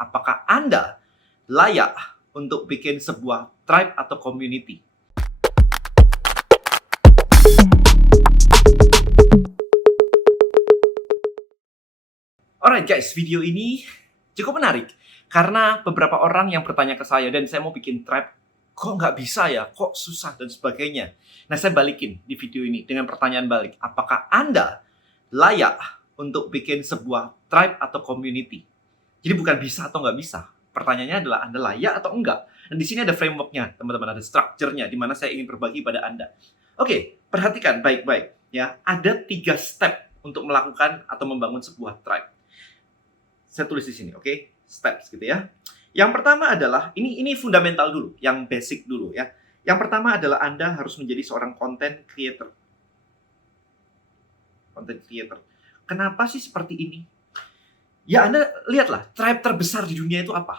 apakah Anda layak untuk bikin sebuah tribe atau community? Alright guys, video ini cukup menarik karena beberapa orang yang bertanya ke saya dan saya mau bikin tribe, kok nggak bisa ya, kok susah dan sebagainya. Nah, saya balikin di video ini dengan pertanyaan balik, apakah Anda layak untuk bikin sebuah tribe atau community? Jadi bukan bisa atau nggak bisa, pertanyaannya adalah Anda layak atau enggak. Dan di sini ada framework-nya, teman-teman, ada structure-nya di mana saya ingin berbagi pada Anda. Oke, perhatikan baik-baik ya. Ada 3 step untuk melakukan atau membangun sebuah tribe. Saya tulis di sini, oke? Steps gitu ya. Yang pertama adalah, ini fundamental dulu, yang basic dulu ya. Yang pertama adalah Anda harus menjadi seorang content creator. Content creator. Kenapa sih seperti ini? Ya Anda lihatlah, tribe terbesar di dunia itu apa?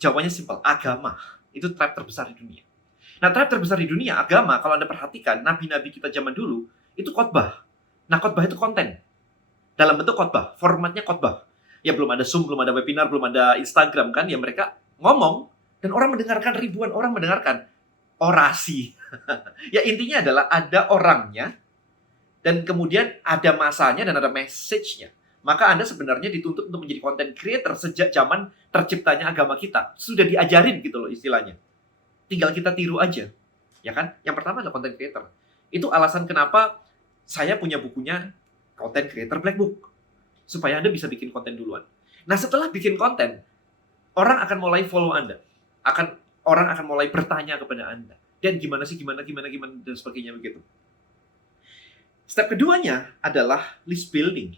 Jawabannya simpel, agama. Itu tribe terbesar di dunia. Nah, tribe terbesar di dunia, agama, kalau Anda perhatikan, nabi-nabi kita zaman dulu, itu khotbah. Nah, khotbah itu konten. Dalam bentuk khotbah, formatnya khotbah. Ya belum ada Zoom, belum ada webinar, belum ada Instagram kan, ya mereka ngomong dan orang mendengarkan, ribuan orang mendengarkan. Orasi. Ya intinya adalah ada orangnya dan kemudian ada masanya dan ada message-nya. Maka Anda sebenarnya dituntut untuk menjadi content creator sejak zaman terciptanya agama kita. Sudah diajarin gitu loh istilahnya. Tinggal kita tiru aja. Ya kan? Yang pertama adalah content creator. Itu alasan kenapa saya punya bukunya Content Creator Black Book. Supaya Anda bisa bikin konten duluan. Nah, setelah bikin konten, orang akan mulai follow Anda. Orang akan mulai bertanya kepada Anda. Dan gimana sih, gimana, dan sebagainya begitu. Step keduanya adalah list building.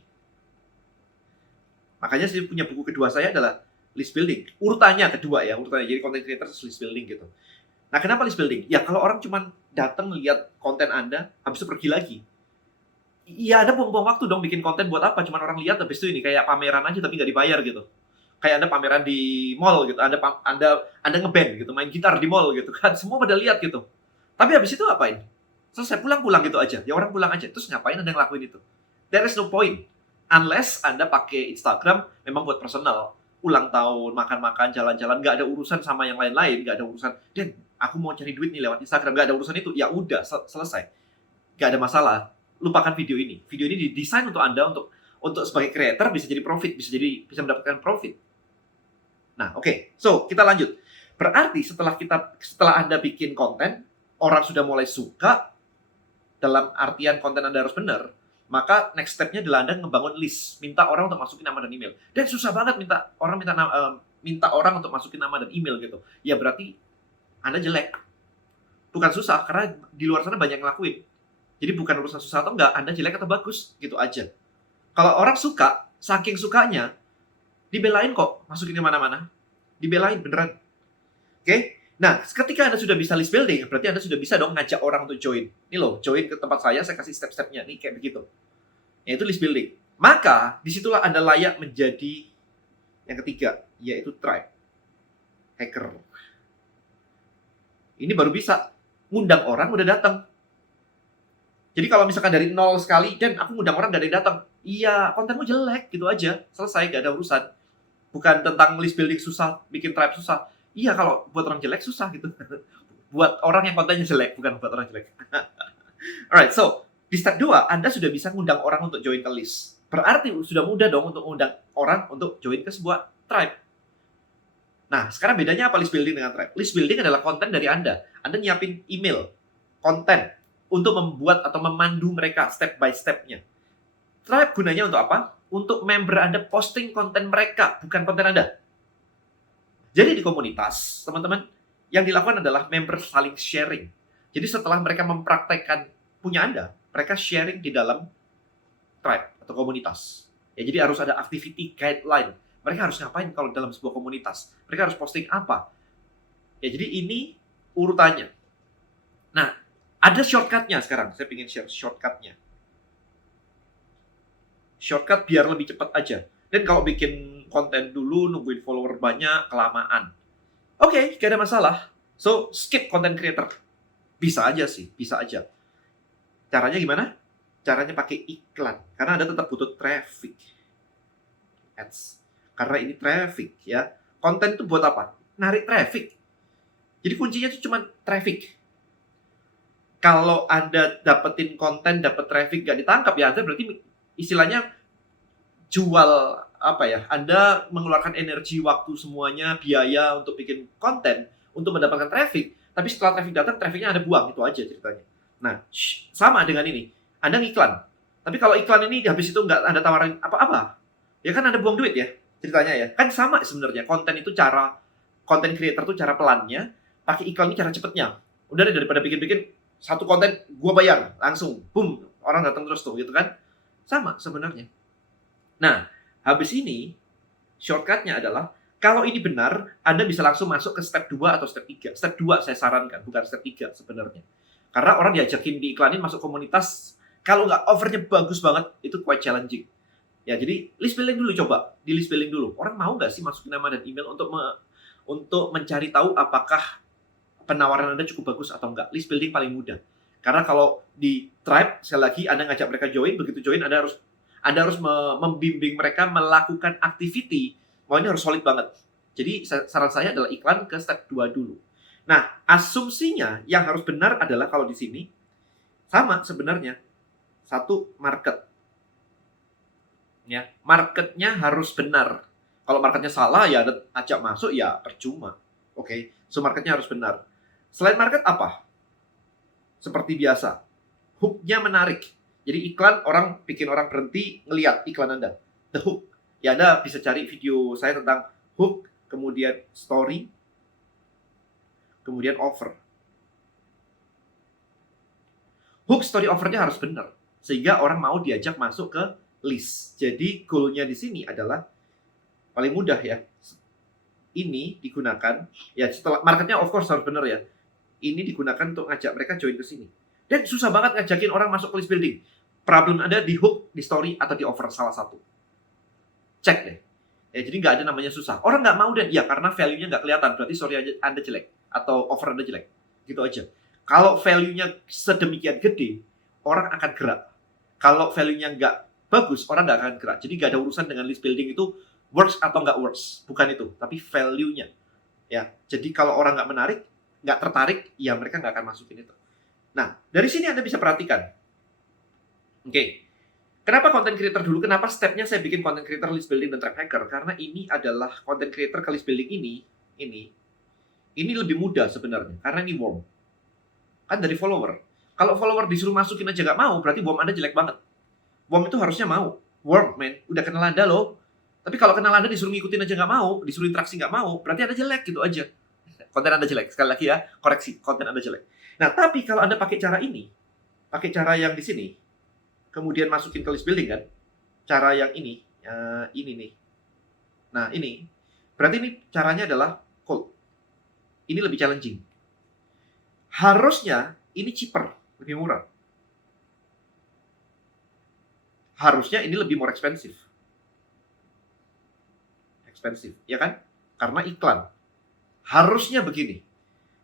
Makanya saya punya buku kedua saya adalah list building. Urutannya kedua ya, urutannya. Jadi content creator list building gitu. Nah, kenapa list building? Ya, kalau orang cuma datang lihat konten Anda, habis itu pergi lagi. Iya, Anda buang-buang waktu dong bikin konten buat apa? Cuman orang lihat habis itu ini kayak pameran aja tapi nggak dibayar gitu. Kayak Anda pameran di mall gitu, Anda ngeband gitu, main gitar di mall gitu kan, semua pada lihat gitu. Tapi habis itu apain? Selesai pulang gitu aja. Ya orang pulang aja. Terus ngapain Anda ngelakuin itu? There is no point. Unless Anda pakai Instagram memang buat personal. Ulang tahun, makan-makan, jalan-jalan, nggak ada urusan sama yang lain-lain, nggak ada urusan. Dan aku mau cari duit nih lewat Instagram, nggak ada urusan itu. Ya udah, selesai. Nggak ada masalah. Lupakan video ini. Video ini didesain untuk Anda untuk sebagai creator bisa jadi profit, bisa mendapatkan profit. Nah, oke. So, kita lanjut. Berarti setelah Anda bikin konten, orang sudah mulai suka dalam artian konten Anda harus benar, maka next step-nya adalah Anda ngebangun list, minta orang untuk masukin nama dan email. Dan susah banget minta orang untuk masukin nama dan email gitu. Ya berarti Anda jelek. Bukan susah, karena di luar sana banyak yang ngelakuin. Jadi bukan urusan susah atau enggak, Anda jelek atau bagus, gitu aja. Kalau orang suka, saking sukanya, dibelain kok, masukin ke mana-mana. Dibelain, beneran. Oke? Nah, ketika Anda sudah bisa list building, berarti Anda sudah bisa dong ngajak orang untuk join. Ini loh, join ke tempat saya kasih step-stepnya. Nih, kayak begitu. Yaitu list building. Maka, disitulah Anda layak menjadi yang ketiga, yaitu tribe. Hacker. Ini baru bisa. Ngundang orang udah datang. Jadi kalau misalkan dari nol sekali, dan aku ngundang orang gak ada yang datang. Iya, kontenmu jelek, gitu aja. Selesai, gak ada urusan. Bukan tentang list building susah, bikin tribe susah. Iya, kalau buat orang jelek susah gitu. Buat orang yang kontennya jelek, bukan buat orang jelek. Alright, so, di step 2, Anda sudah bisa ngundang orang untuk join ke list. Berarti sudah mudah dong untuk ngundang orang untuk join ke sebuah tribe. Nah, sekarang bedanya apa list building dengan tribe? List building adalah konten dari Anda. Anda nyiapin email, konten, untuk membuat atau memandu mereka step by step-nya. Tribe gunanya untuk apa? Untuk member Anda posting konten mereka, bukan konten Anda. Jadi di komunitas, teman-teman, yang dilakukan adalah member saling sharing. Jadi setelah mereka mempraktekkan punya Anda, mereka sharing di dalam tribe atau komunitas. Ya, jadi harus ada activity guideline. Mereka harus ngapain kalau dalam sebuah komunitas? Mereka harus posting apa? Ya, jadi ini urutannya. Nah, ada shortcut-nya sekarang. Saya ingin share shortcut-nya. Shortcut biar lebih cepat aja. Dan kalau bikin konten dulu, nungguin follower banyak, kelamaan. Oke, gak ada masalah. So, skip content creator. Bisa aja sih, bisa aja. Caranya gimana? Caranya pakai iklan. Karena Anda tetap butuh traffic. Ads. Karena ini traffic ya. Konten itu buat apa? Narik traffic. Jadi kuncinya itu cuma traffic. Kalau Anda dapetin konten, dapet traffic gak ditangkap ya Anda berarti istilahnya jual apa ya? Anda mengeluarkan energi, waktu semuanya, biaya untuk bikin konten untuk mendapatkan traffic. Tapi setelah traffic datang, trafficnya Anda buang, itu aja ceritanya. Nah, sama dengan ini. Anda ngiklan. Tapi kalau iklan ini habis itu nggak Anda tawarin apa-apa, ya kan Anda buang duit ya ceritanya ya. Kan sama sebenarnya. Konten itu cara, konten creator itu cara pelannya, pakai iklan ini cara cepetnya. Udah deh, daripada bikin-bikin satu konten, gua bayar, langsung, boom, orang datang terus tuh, gitu kan. Sama sebenarnya. Nah, habis ini, shortcutnya adalah, kalau ini benar, Anda bisa langsung masuk ke step 2 atau step 3. Step 2 saya sarankan, bukan step 3 sebenarnya. Karena orang diajakin diiklanin masuk komunitas, kalau nggak offernya bagus banget, itu quite challenging. Ya, jadi list building dulu coba. Di list building dulu. Orang mau nggak sih masukin nama dan email untuk mencari tahu apakah penawaran Anda cukup bagus atau enggak. List building paling mudah. Karena kalau di Tribe, sekali lagi Anda ngajak mereka join, begitu join Anda harus membimbing mereka melakukan activity. Ini harus solid banget. Jadi saran saya adalah iklan ke step 2 dulu. Nah, asumsinya yang harus benar adalah kalau di sini sama sebenarnya. Satu, market. Ya, marketnya harus benar. Kalau marketnya salah ya ajak masuk ya percuma. Oke, so marketnya harus benar. Selain market apa? Seperti biasa, hook-nya menarik. Jadi iklan bikin orang berhenti ngelihat iklan Anda. The hook. Ya Anda bisa cari video saya tentang hook, kemudian story, kemudian offer. Hook, story, offernya harus benar. Sehingga orang mau diajak masuk ke list. Jadi goal-nya di sini adalah paling mudah ya. Ini digunakan, ya setelah marketnya of course harus benar ya. Ini digunakan untuk ngajak mereka join ke sini. Dan susah banget ngajakin orang masuk ke list building. Problem ada di hook, di story, atau di offer salah satu. Cek deh. Ya, jadi nggak ada namanya susah. Orang nggak mau dan ya karena value-nya nggak kelihatan. Berarti story Anda jelek. Atau offer Anda jelek. Gitu aja. Kalau value-nya sedemikian gede, orang akan gerak. Kalau value-nya nggak bagus, orang nggak akan gerak. Jadi nggak ada urusan dengan list building itu works atau nggak works. Bukan itu. Tapi value-nya. Ya, jadi kalau orang nggak menarik, nggak tertarik, ya mereka nggak akan masukin itu. Nah, dari sini Anda bisa perhatikan. Oke. Kenapa content creator dulu? Kenapa stepnya saya bikin content creator, list building, dan trap hacker? Karena ini adalah content creator ke list building ini lebih mudah sebenarnya. Karena ini warm. Kan dari follower. Kalau follower disuruh masukin aja nggak mau, berarti warm Anda jelek banget. Warm itu harusnya mau. Warm, man. Udah kenal Anda loh. Tapi kalau kenal Anda disuruh ngikutin aja nggak mau, disuruh interaksi nggak mau, berarti Anda jelek gitu aja. Konten Anda jelek. Sekali lagi ya, koreksi. Konten Anda jelek. Nah, tapi kalau Anda pakai cara ini, pakai cara yang di sini, kemudian masukin ke list building kan, cara yang ini nih. Nah, ini. Berarti ini caranya adalah cold. Ini lebih challenging. Harusnya ini cheaper, lebih murah. Harusnya ini lebih more expensive. Expensive, ya kan? Karena iklan. Harusnya begini.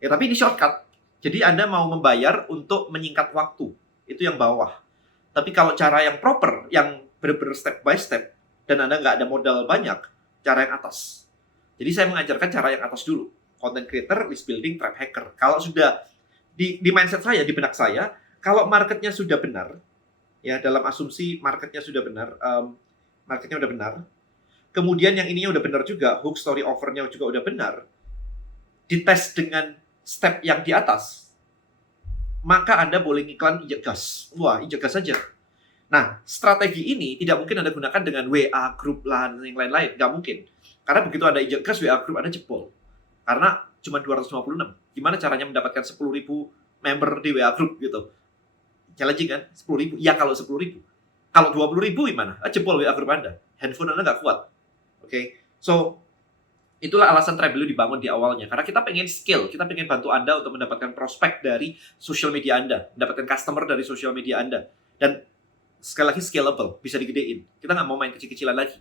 Ya, tapi ini shortcut. Jadi Anda mau membayar untuk menyingkat waktu. Itu yang bawah. Tapi kalau cara yang proper, yang benar-benar step by step, dan Anda nggak ada modal banyak, cara yang atas. Jadi saya mengajarkan cara yang atas dulu. Content creator, list building, trap hacker. Kalau sudah di mindset saya, di benak saya, kalau marketnya sudah benar, ya dalam asumsi marketnya sudah benar, kemudian yang ininya udah benar juga, hook, story, offernya juga udah benar, dites dengan step yang di atas, maka Anda boleh ngiklan injek gas. Wah, injek gas saja. Nah, strategi ini tidak mungkin Anda gunakan dengan WA group lah dan yang lain-lain. Nggak mungkin. Karena begitu Anda injek gas, WA group Anda jebol. Karena cuma 256. Gimana caranya mendapatkan 10.000 member di WA group gitu? Challenging kan? 10.000. Ya kalau 10.000. Kalau 20.000 gimana? Jebol WA group Anda. Handphone Anda nggak kuat. Oke? So, itulah alasan Tribe dulu dibangun di awalnya. Karena kita pengen skill, kita pengen bantu Anda untuk mendapatkan prospek dari social media Anda, mendapatkan customer dari social media Anda. Dan sekali lagi scalable, bisa digedein. Kita nggak mau main kecil-kecilan lagi.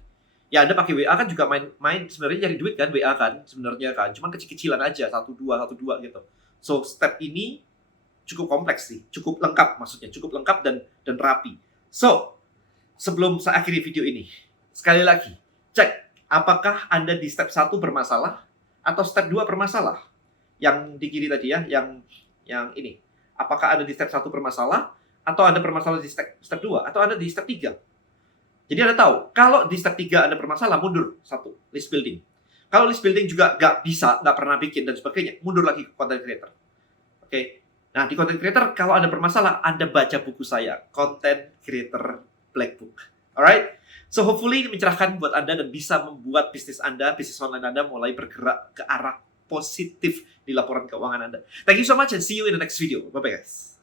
Ya Anda pakai WA kan juga main sebenarnya cari duit kan WA kan sebenarnya kan. Cuman kecil-kecilan aja, 1-2 gitu. So step ini cukup kompleks sih, cukup lengkap maksudnya, cukup lengkap dan rapi. So, sebelum saya akhiri video ini, sekali lagi, cek Apakah Anda di step 1 bermasalah atau step 2 bermasalah? Yang di kiri tadi ya, yang ini. Apakah Anda di step 1 bermasalah atau Anda bermasalah di step 2 atau Anda di step 3? Jadi Anda tahu, kalau di step 3 Anda bermasalah, mundur satu, list building. Kalau list building juga nggak bisa, nggak pernah bikin dan sebagainya, mundur lagi ke content creator. Oke. Nah, di content creator, kalau Anda bermasalah, Anda baca buku saya, Content Creator Black Book. Alright? So, hopefully ini mencerahkan buat Anda dan bisa membuat bisnis Anda, bisnis online Anda mulai bergerak ke arah positif di laporan keuangan Anda. Thank you so much and see you in the next video. Bye-bye guys.